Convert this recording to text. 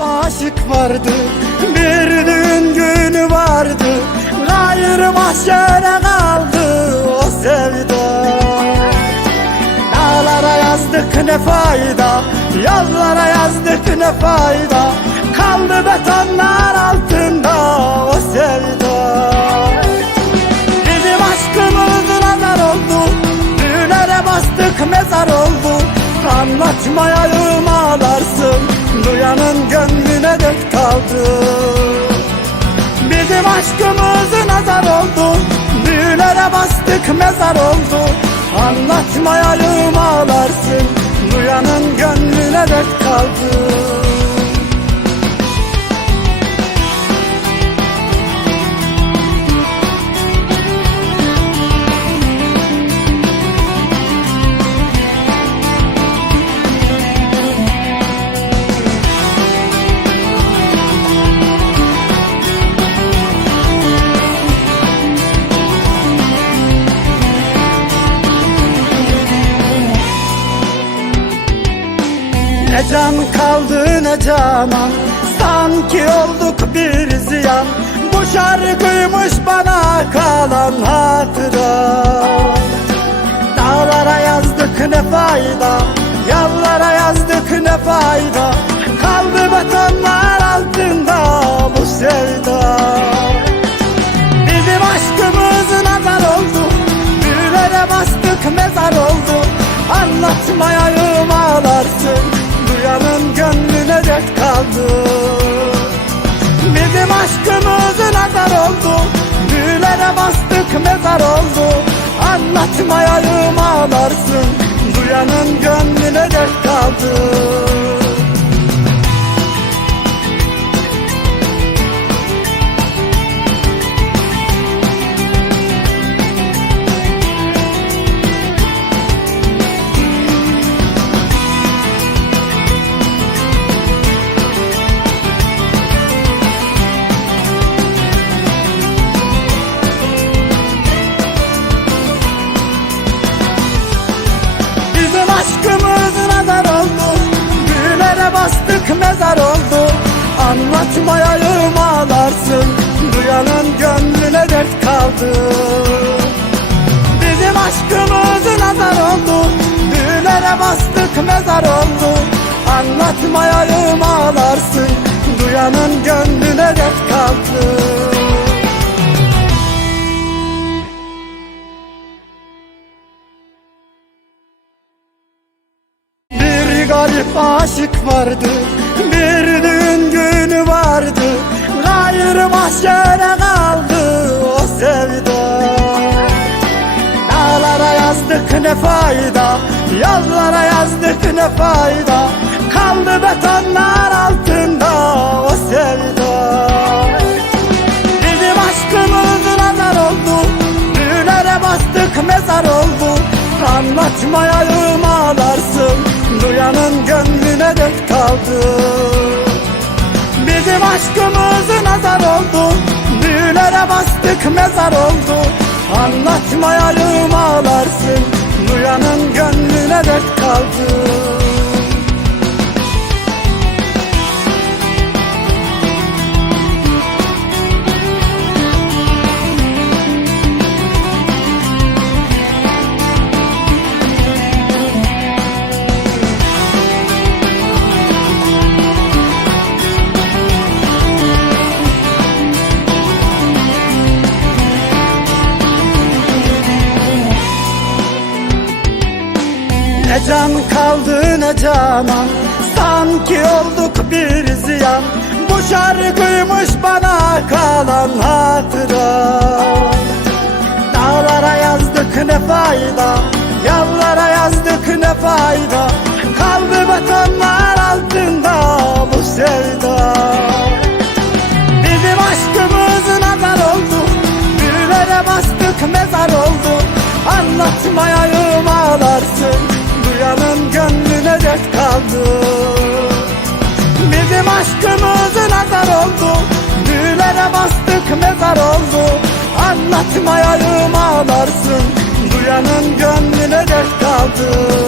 aşık vardı Bir düğün günü vardı. Gayrı mahşere kaldı o sevda. Dağlara yazdık ne fayda Yollara yazdık ne fayda. Kaldı betonlar altında o sevda. Bizim aşkımız nazar oldu Düğünlere bastık mezar oldu. Anlatmaya ağlarsın Duyanın kaldı Bizim aşkımız nazar oldu. Düğünlere bastık mezar oldu. Anlatmaya ağlarsın. Duyanın gönlüne dert kaldı Ne can kaldı ne canan. Sanki olduk bir ziyan. Bu şarkıymış bana kalan hatıra. Dağlara yazdık ne fayda Yollara yazdık ne fayda. Kaldı betonlar altında bu sevda bastık mezar oldu. Anlatmaya ağlarsın. Duyanın gönlüne dert kaldı bastık mezar oldu. Anlatmaya ağlarsın Duyanın gönlüne dert kaldı. Bizim aşkımız nazar oldu. Büyülere bastık mezar oldu. Anlatmaya ağlarsın Duyanın gönlüne dert kaldı aşık vardı Bir düğün günü vardı. Gayrı mahşere kaldı o sevda? Dağlara yazdık ne fayda Yollara yazdık ne fayda. Kaldı betonlar altında o sevda. Bizim aşkımız nazar oldu Düğünlere bastık mezar oldu. Anlatmaya ağlarsın Duyanın gönlüne dert kaldı. Bizim aşkımız nazar oldu. Düğünlere bastık mezar oldu. Anlatmaya ağlarsın. Duyanın gönlüne dert kaldı can kaldı ne canan? Sanki olduk bir ziyan. Bu şarkıymış bana kalan hatıra. Dağlara yazdık ne fayda? Yollara yazdık ne fayda Bastık mezar oldu. Anlatmaya ağlarsın. Duyanın gönlüne dert kaldı